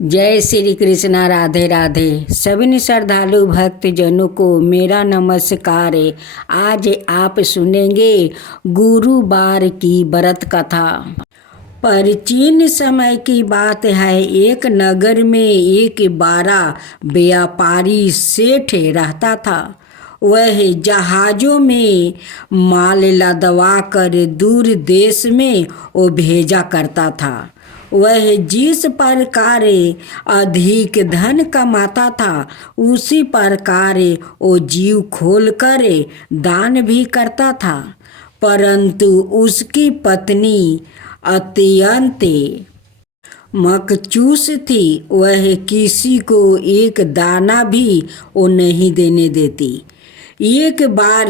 जय श्री कृष्णा। राधे राधे। सभी श्रद्धालु भक्त जनों को मेरा नमस्कार है। आज आप सुनेंगे गुरुवार की व्रत कथा। प्राचीन समय की बात है। एक नगर में एक बड़ा व्यापारी सेठ रहता था। वह जहाज़ों में माल लदवा कर दूर देश में वो भेजा करता था। वह जिस प्रकार अधिक धन कमाता था उसी प्रकार वो जीव खोल कर दान भी करता था। परंतु उसकी पत्नी अत्यंत मकचूस थी। वह किसी को एक दाना भी वो नहीं देने देती। एक बार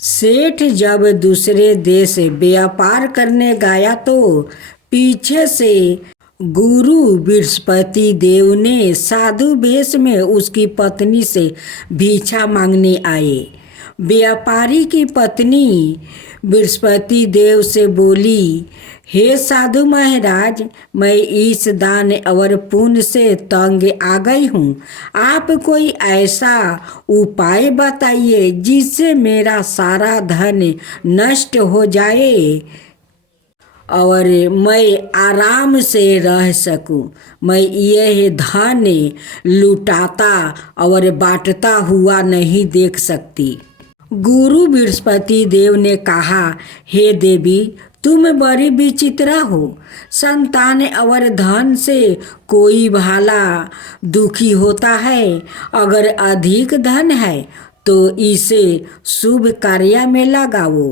सेठ जब दूसरे देश व्यापार करने गया तो पीछे से गुरु बृहस्पति देव ने साधु वेश में उसकी पत्नी से भिक्षा मांगने आए। व्यापारी की पत्नी बृहस्पति देव से बोली, हे साधु महाराज, मैं इस दान और पुण्य से तंग आ गई हूँ। आप कोई ऐसा उपाय बताइए जिससे मेरा सारा धन नष्ट हो जाए और मैं आराम से रह सकूं। मैं यह धन लुटाता और बांटता हुआ नहीं देख सकती। गुरु बृहस्पति देव ने कहा, हे देवी, तुम बड़ी विचित्र हो। संतान और धन से कोई भला दुखी होता है। अगर अधिक धन है तो इसे शुभ कार्य में लगाओ।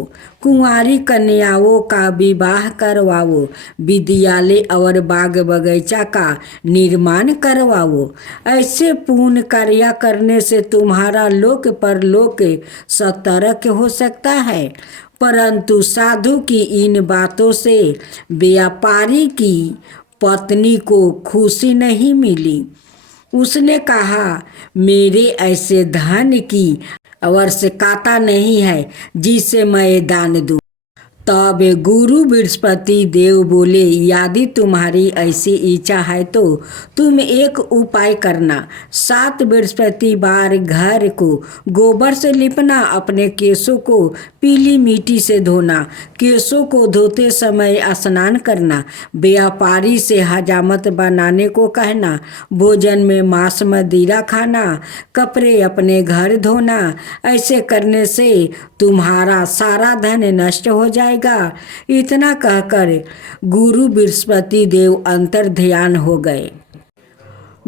कुंवारी कन्याओं का विवाह करवाओ। विद्यालय और बाग बगीचा का निर्माण करवाओ। ऐसे पुण्य कार्य करने से तुम्हारा लोक परलोक सतर्क हो सकता है। परंतु साधु की इन बातों से व्यापारी की पत्नी को खुशी नहीं मिली। उसने कहा, मेरे ऐसे धन की आवश्यकता नहीं है जिसे मैं दान दूं। तब गुरु बृहस्पति देव बोले, यदि तुम्हारी ऐसी इच्छा है तो तुम एक उपाय करना। 7 बृहस्पतिवार घर को गोबर से लिपना। अपने केशों को पीली मिट्टी से धोना। केशों को धोते समय स्नान करना। व्यापारी से हजामत बनाने को कहना। भोजन में मांस मदिरा खाना। कपड़े अपने घर धोना। ऐसे करने से तुम्हारा सारा धन नष्ट हो जाएगा। इतना कहकर गुरु बृहस्पति देव अंतर ध्यान हो गए।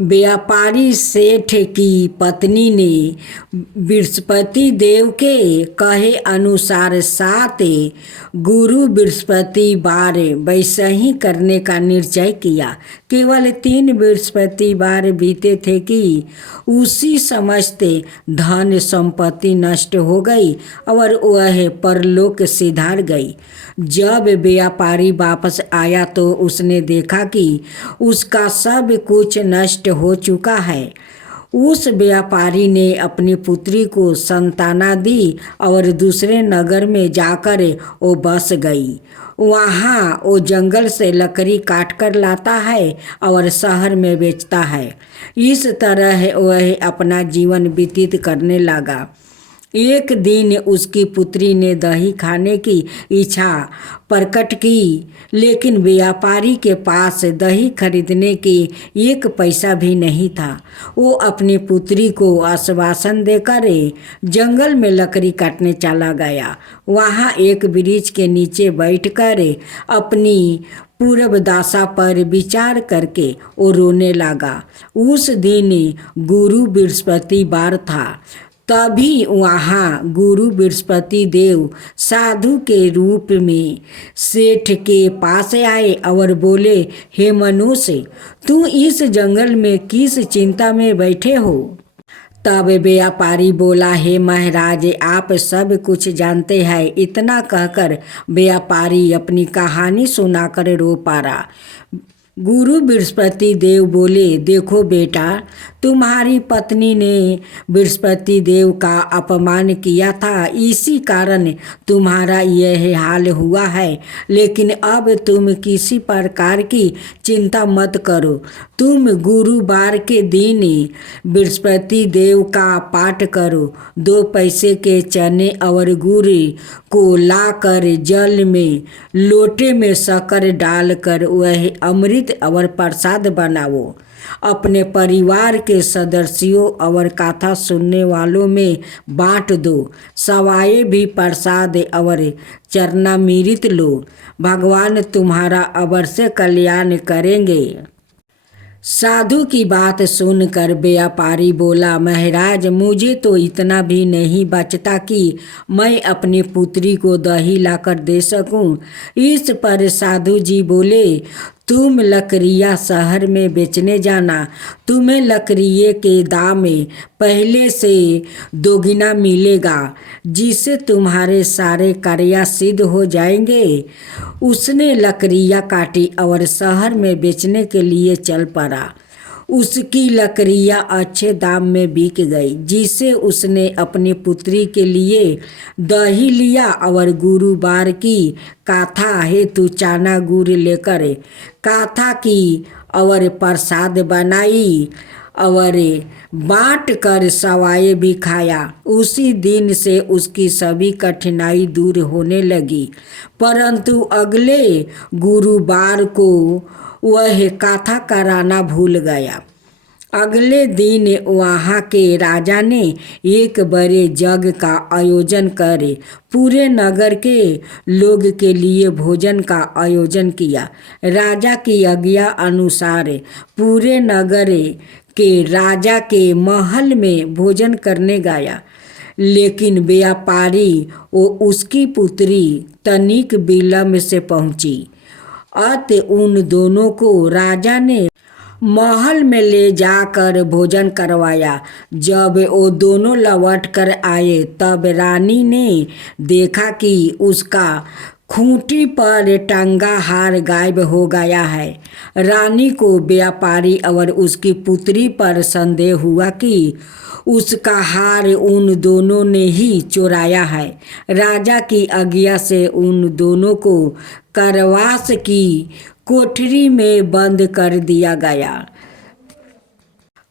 व्यापारी सेठ की पत्नी ने बृहस्पति देव के कहे अनुसार 7 गुरु बृहस्पतिवार वैसे ही करने का निश्चय किया। केवल 3 बृहस्पतिवार बीते थे कि उसी समस्त धन संपत्ति नष्ट हो गई और वह परलोक सिधार गई। जब व्यापारी वापस आया तो उसने देखा कि उसका सब कुछ नष्ट हो चुका है। उस व्यापारी ने अपनी पुत्री को संताना दी और दूसरे नगर में जाकर वो बस गई। वहाँ वो जंगल से लकड़ी काट कर लाता है और शहर में बेचता है। इस तरह वह अपना जीवन व्यतीत करने लगा। एक दिन उसकी पुत्री ने दही खाने की इच्छा प्रकट की, लेकिन व्यापारी के पास दही खरीदने के 1 पैसा भी नहीं था। वो अपनी पुत्री को आश्वासन देकर जंगल में लकड़ी काटने चला गया। वहाँ एक वृक्ष के नीचे बैठकर अपनी पूर्व दशा पर विचार करके वो रोने लगा। उस दिन गुरु बृहस्पतिवार था। तभी वहाँ गुरु बृहस्पति देव साधु के रूप में सेठ के पास आए और बोले, हे मनुष्य, तू इस जंगल में किस चिंता में बैठे हो? तब व्यापारी बोला, हे महाराज, आप सब कुछ जानते हैं। इतना कहकर व्यापारी अपनी कहानी सुनाकर रो पड़ा। गुरु बृहस्पति देव बोले, देखो बेटा, तुम्हारी पत्नी ने बृहस्पति देव का अपमान किया था, इसी कारण तुम्हारा यह हाल हुआ है। लेकिन अब तुम किसी प्रकार की चिंता मत करो। तुम गुरुवार के दिन बृहस्पति देव का पाठ करो। 2 पैसे के चने और गुड़ को लाकर जल में लोटे में शक्कर डालकर वह अमृत और प्रसाद बनाओ। अपने परिवार के सदस्यों और कथा सुनने वालों में बांट दो। सवाए भी प्रसाद और चरणामृत लो। भगवान तुम्हारा अवश्य कल्याण करेंगे। साधु की बात सुनकर व्यापारी बोला, महाराज, मुझे तो इतना भी नहीं बचता कि मैं अपनी पुत्री को दही लाकर दे सकूं। इस पर साधु जी बोले, तुम लकड़ियाँ शहर में बेचने जाना। तुम्हें लकड़िए के दाम में पहले से दोगुना मिलेगा, जिससे तुम्हारे सारे कार्य सिद्ध हो जाएंगे। उसने लकड़ियाँ काटी और शहर में बेचने के लिए चल पड़ा। उसकी लकड़ियाँ अच्छे दाम में बिक गई, जिससे उसने अपनी पुत्री के लिए दही लिया और गुरुवार की कथा हेतु चना गुड़ लेकर कथा की और प्रसाद बनाई और बांट कर सवाए भी खाया। उसी दिन से उसकी सभी कठिनाई दूर होने लगी। परंतु अगले गुरुवार को वह कथा कराना भूल गया। अगले दिन वहाँ के राजा ने एक बड़े जग का आयोजन कर पूरे नगर के लोग के लिए भोजन का आयोजन किया। राजा की आज्ञा अनुसार पूरे नगर के राजा के महल में भोजन करने गया। लेकिन व्यापारी वो उसकी पुत्री तनिक विलम्ब से पहुंची। अत उन दोनों को राजा ने महल में ले जाकर भोजन करवाया। जब वो दोनों लौट कर आए तब रानी ने देखा कि उसका खूंटी पर टंगा हार गायब हो गया है। रानी को व्यापारी और उसकी पुत्री पर संदेह हुआ कि उसका हार उन दोनों ने ही चुराया है। राजा की आज्ञा से उन दोनों को कारावास की कोठरी में बंद कर दिया गया।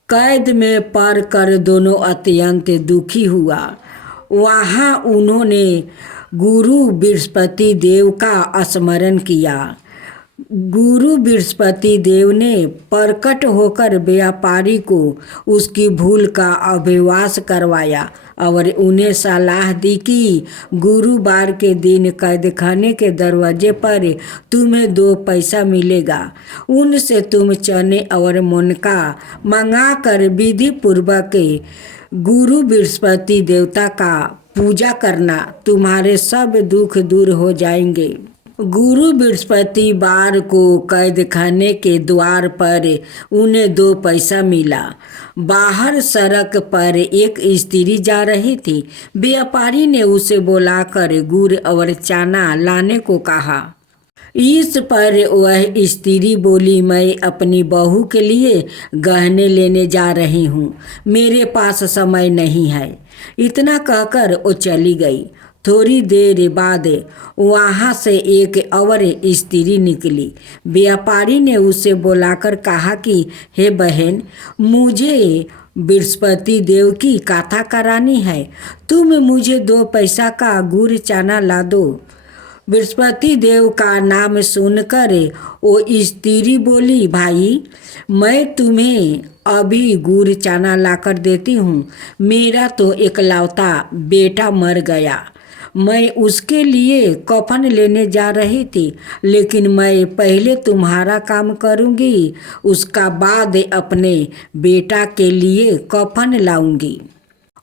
कैद में पड़ कर दोनों अत्यंत दुखी हुआ। वहाँ उन्होंने गुरु बृहस्पति देव का स्मरण किया। गुरु बृहस्पति देव ने प्रकट होकर व्यापारी को उसकी भूल का अभिवास करवाया और उन्हें सलाह दी कि गुरुवार के दिन कैदखाने के दरवाजे पर तुम्हें 2 पैसा मिलेगा। उनसे तुम चने और मुनका मंगा कर विधि पूर्वक गुरु बृहस्पति देवता का पूजा करना। तुम्हारे सब दुख दूर हो जाएंगे। गुरु बृहस्पतिवार को कैदखाने के द्वार पर उन्हें 2 पैसा मिला। बाहर सड़क पर एक स्त्री जा रही थी। व्यापारी ने उसे बुलाकर गुड़ और चना लाने को कहा। इस पर वह स्त्री बोली, मैं अपनी बहू के लिए गहने लेने जा रही हूँ, मेरे पास समय नहीं है। इतना कहकर वो चली गई। थोड़ी देर बाद वहाँ से एक और स्त्री निकली। व्यापारी ने उसे बुलाकर कहा कि हे बहन, मुझे बृहस्पति देव की कथा करानी है, तुम मुझे 2 पैसा का गुड़ चना ला दो। बृहस्पति देव का नाम सुनकर वो स्त्री बोली, भाई, मैं तुम्हें अभी गुड़ चना लाकर देती हूँ। मेरा तो इकलौता बेटा मर गया। मैं उसके लिए कफन लेने जा रही थी, लेकिन मैं पहले तुम्हारा काम करूँगी, उसका बाद अपने बेटा के लिए कफन लाऊंगी।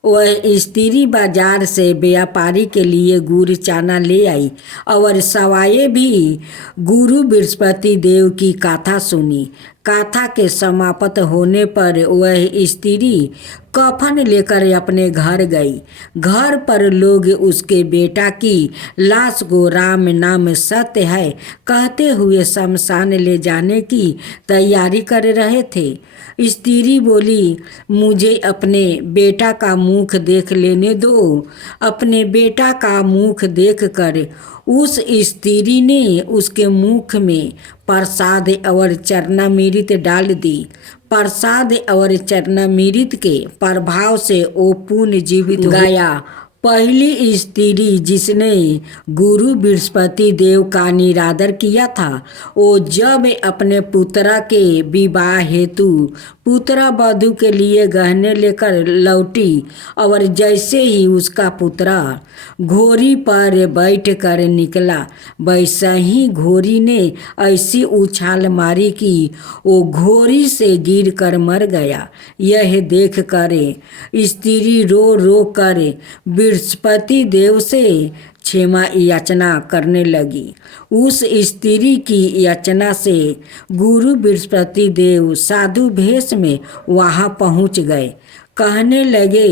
वह स्त्री बाजार से व्यापारी के लिए गुड़ चना ले आई और सवाए भी गुरु बृहस्पति देव की कथा सुनी। कथा के समाप्त होने पर वह स्त्री कफन लेकर अपने घर गई। घर पर लोग उसके बेटा की लाश को राम नाम सत्य है कहते हुए शमशान ले जाने की तैयारी कर रहे थे। स्त्री बोली, मुझे अपने बेटा का मुख देख लेने दो। अपने बेटा का मुख देखकर उस स्त्री ने उसके मुख में प्रसाद और चरणामृत डाल दी। प्रसाद और चरणामृत के प्रभाव से वो पुनर्जीवित हो गया। पहली स्त्री जिसने गुरु बृहस्पति देव का निरादर किया था, वो जब अपने पुत्रा के विवाह हेतु पुत्रा वधू के लिए गहने लेकर लौटी और जैसे ही उसका पुत्रा घोड़ी पर बैठ कर निकला, वैसा ही घोड़ी ने ऐसी उछाल मारी कि वो घोड़ी से गिर कर मर गया। यह देख कर स्त्री रो रो कर बृहस्पति देव से क्षमा याचना करने लगी। उस स्त्री की याचना से गुरु बृहस्पति देव साधु भेष में वहाँ पहुँच गए। कहने लगे,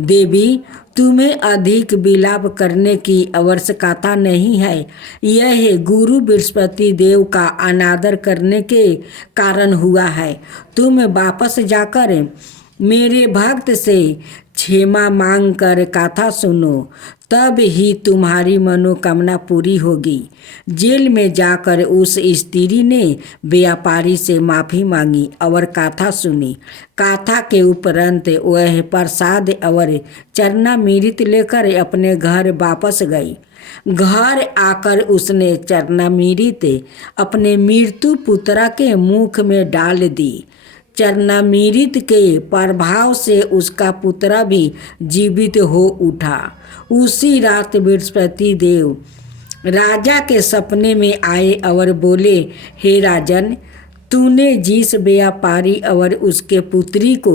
देवी, तुम्हें अधिक विलाप करने की आवश्यकता नहीं है। यह गुरु बृहस्पति देव का अनादर करने के कारण हुआ है। तुम वापस जाकर मेरे भक्त से क्षमा मांग कर कथा सुनो, तब ही तुम्हारी मनोकामना पूरी होगी। जेल में जाकर उस स्त्री ने व्यापारी से माफ़ी मांगी और कथा सुनी। कथा के उपरांत वह प्रसाद और चरणामृत लेकर अपने घर वापस गई। घर आकर उसने चरणामृत अपने मृत्यु पुत्रा के मुख में डाल दी। चरणामृत के प्रभाव से उसका पुत्रा भी जीवित हो उठा। उसी रात बृहस्पति देव राजा के सपने में आए और बोले, हे राजन, तूने जिस व्यापारी और उसके पुत्री को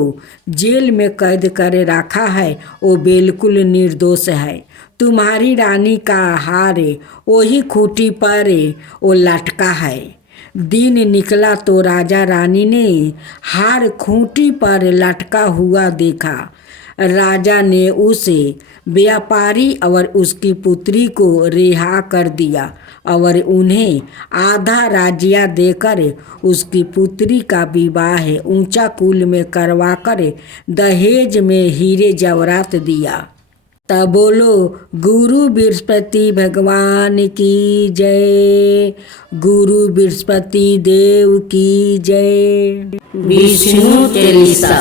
जेल में कैद कर रखा है वो बिल्कुल निर्दोष है। तुम्हारी रानी का हार वही खूंटी पर वो लटका है। दिन निकला तो राजा रानी ने हार खूंटी पर लटका हुआ देखा। राजा ने उसे व्यापारी और उसकी पुत्री को रिहा कर दिया और उन्हें आधा राज्य देकर उसकी पुत्री का विवाह ऊंचा कुल में करवाकर दहेज में हीरे जवाहरात दिया। तब बोलो, गुरु बृहस्पति भगवान की जय, गुरु बृहस्पति देव की जय। विष्णु चालीसा।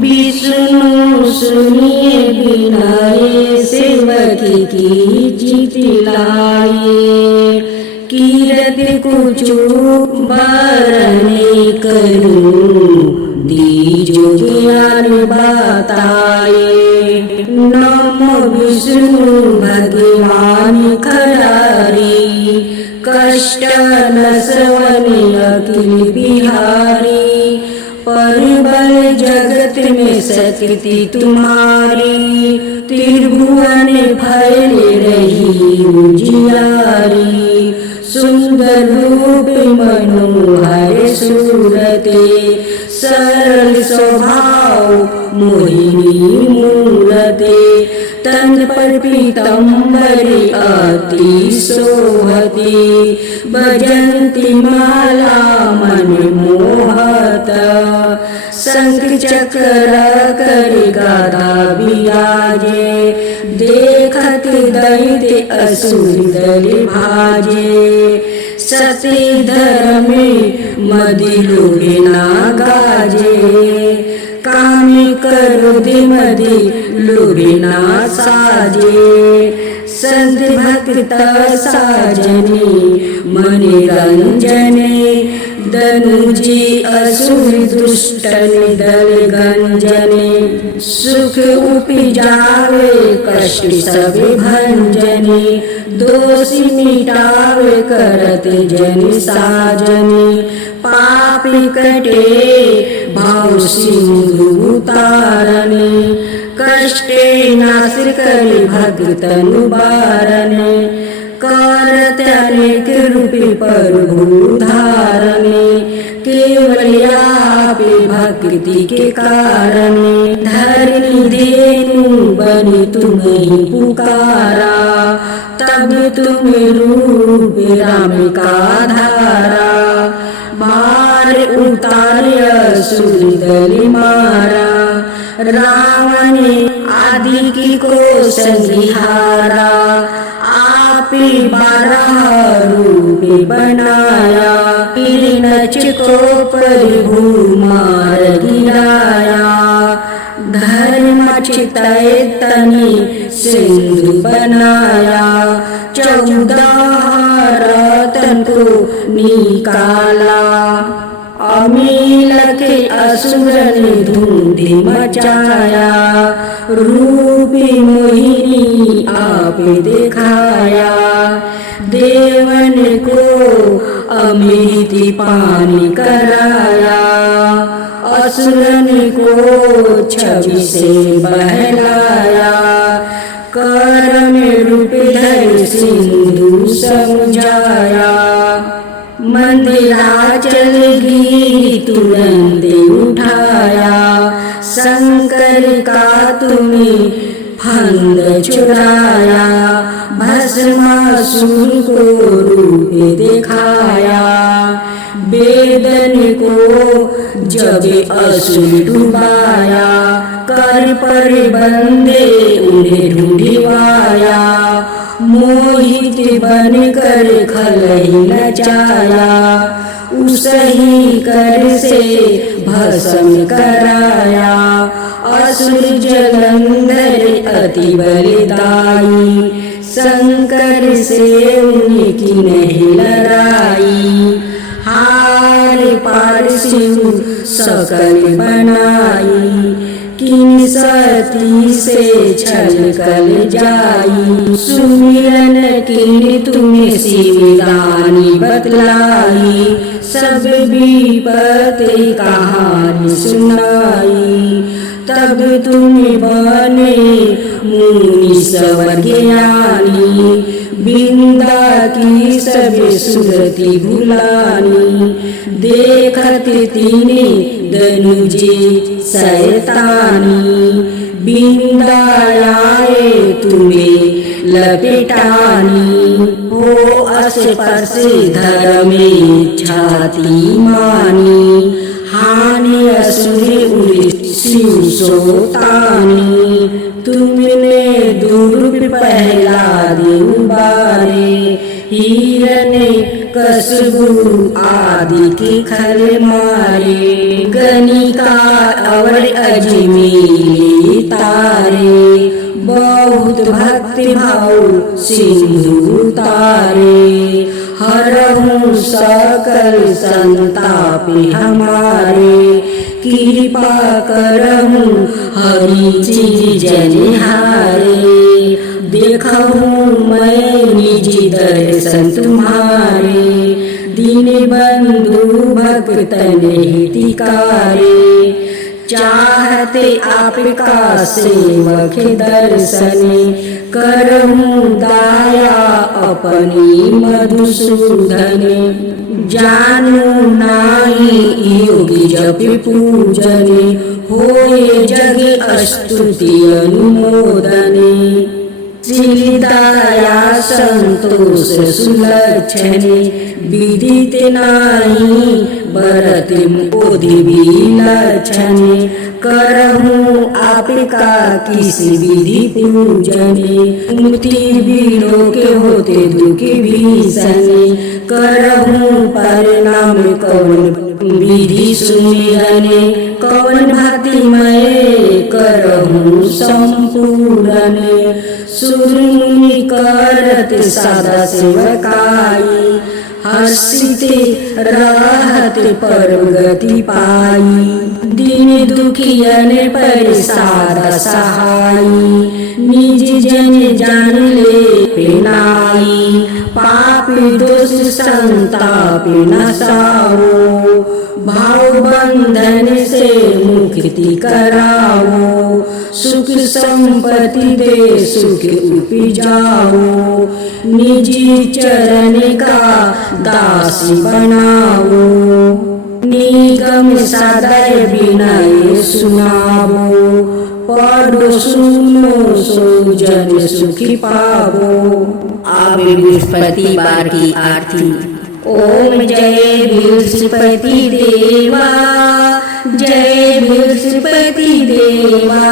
विष्णु सुनिए बिनाए, सेवक की जीति लाए। कीरत कुछ बरने करूं, दीजो ज्ञान बताए। नमो विष्णु भगवान खरारी, कष्ट नसवनी अखिल बिहारी। परबल जगत में शक्ति तुम्हारी, त्रिभुवन फैले रही उजियारी। सुंदर रूप मनोहर सूरते, सरल स्वभाव मोहिनी मूरते। तन पर पीतम्बरी अति शोभती, भजन्ति माला मन मोहता। शंख चक्र कर गदा बिराजे, देखत दैत्य असुर दल भाजे। सती धर्म मदि लोगे ना गाजे, काम क्रोध मदि लोगे ना साजे। संत भक्त साजने मनि रंजने, धनुजी असुर दुष्टन दल गंजने। सुख उपजावे कष्ट सब भंजने, दोषी मिटावे करत जन साजने। पापी कटे भाव सिंधु तारने, कष्टे नाश करि भगतनु बारने। करत अनेक रूप प्रभु धारने, केवल आप भक्ति के कारण धरनी धेनु बनी तुम्हें पुकारा, तब तुम रूप राम का धारा, मार उतार असुर दल मारा, रावण आदि की को संहारा, आप 12 रूप बनाया, हिरण्यकश को परिभू मार गिराया, धर्मक्षय तनि सिंधु बनाया, 14 रतन को निकाला, अमील के असुर ने धुंध मचाया, रूपी मोहिनी आप दिखाया, देवन को अमृत पान कराया, असुरन को छवि से बहलाया, कर में रूप धर सिंधु समझाया, मंदिराचल गिरी तुरंत उठाया, शंकर का तुम्हें फंद छुड़ाया, भस्मासुर को रूप दिखाया, वेदन को जब असुर डुबाया, कर पर बंदे उन्हें ढूंढवाया, मोहित बन कर खलहि नचाया, उसही कर से भस्म कराया, असुर जलंधर अति बलदाई, शंकर से उनकी नहीं लड़ाई, हार पार शिव सकल बनाई, किन सती से छल कल जाई, सुमिरन किन तुम्हें शिवदानी बतलाई, सब विपत कहानी सुनाई, तब तुम बने मुनि सवर ज्ञानी, बिंदा की सब सुरति भुलानी, देखत तीने दनुजे शैतानी, बिंदा आए तुम्हें लपेटानी, हो अस्पर्श धर्मे छाती मानी, हानि असुर उर शिव सोतानी, तुमने दुर्ग पहला उबारे, हिरण्यकश्यपु आदि के खल मारे, गणिका और अजमेर तारे, बहुत भक्ति भाव सिंधु तारे, हरहु सकल संताप हमारे, कृपा करहु हरि चीज जनिहारे, देखहु मैं निज दर्शन तुम्हारे, दीन बंधु भक्तन हितकारे, चाहते आपका सेवक दर्शन, करहु दाया अपनी मधुसूदन, जानू नाही योगी जप पूजन, होए जग स्तुति अनुमोदन, श्रीदया संतोष सुलक्षण, विदित नाही बरत बोधि विलक्षण, करहु आपका किसी विधि पूजन, मुक्ति बीरो के होते दुख भीषण, करहु परिणाम कौन विधि सुमिरन, कौन भक्ति मैं करहु संपूर्ण, सुर मुनि करत सदा सेवकाई, हर्षित रहत परम गति पाई, दीन दुखियन पर सादा सहाई, निज जन जान ले पिनाई, पाप दोष संताप नसाओ, भाव बंधन से मुक्ति कराओ, सुख संपत्ति दे सुख उपजाओ, निज चरण का दासी बनाओ, निगम सदय विनय सुनावो, पढ़ो सुनो सो जन सुखी पावो। अब बृहस्पति बार की आरती। ओम जय बृहस्पति देवा, जय बृहस्पति देवा,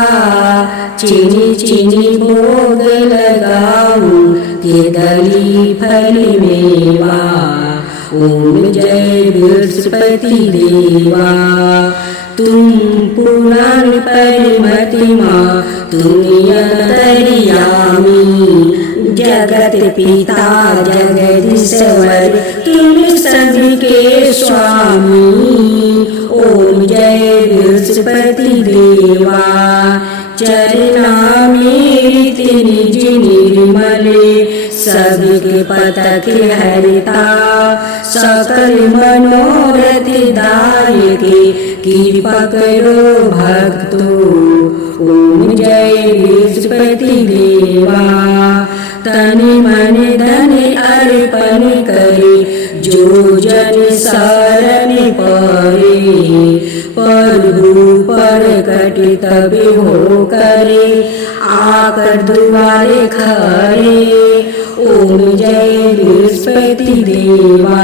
चीनी चीनी भोग लगाऊं, केदली फल मेवा। ओम जय बृहस्पति देवा, तुम पुराण परिमतिमा, तुम अंतर्यामी, जगत पिता जगदीश्वर, तुम सबके स्वामी। ओम जय बृहस्पति देवा, चरणामृत निज निर्मले, सबके पतक हरिता, सकल मनोरथ दायके, कृपा करो भक्तो। ओम जय बृहस्पति देवा, तन मन धन अर्पण करे, जो जन शरण पड़े, प्रभु प्रकट तब हो करे, आकर द्वारे खड़े। ओम जय बृहस्पति देवा,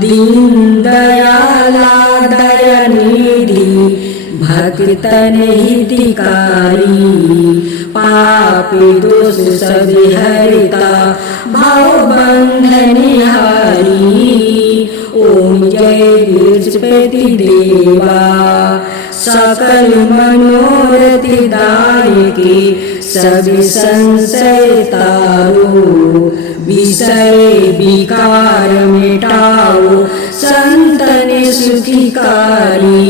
दीन दयाला दयानिधि, भक्तन हितकारी, पापी दोष सब हरता, भाव बंधन हारी। ओम जय बृहस्पति देवा, सकल मनोरथ दायके, सब संशय तारो, विषय विकार मिटाओ, संतन सुखिकारी।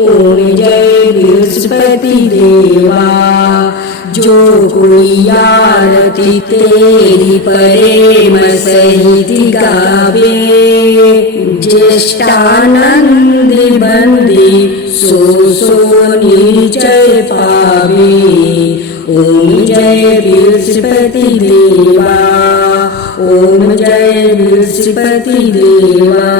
ओम जय बृहस्पति देवा, जो कोई आरती तेरी प्रेम सहित गावे, ज्येष्ठानंद बंदे सो निश्चय पावे। ओम जय बृहस्पति देवा, ओम जय बृहस्पति देवा।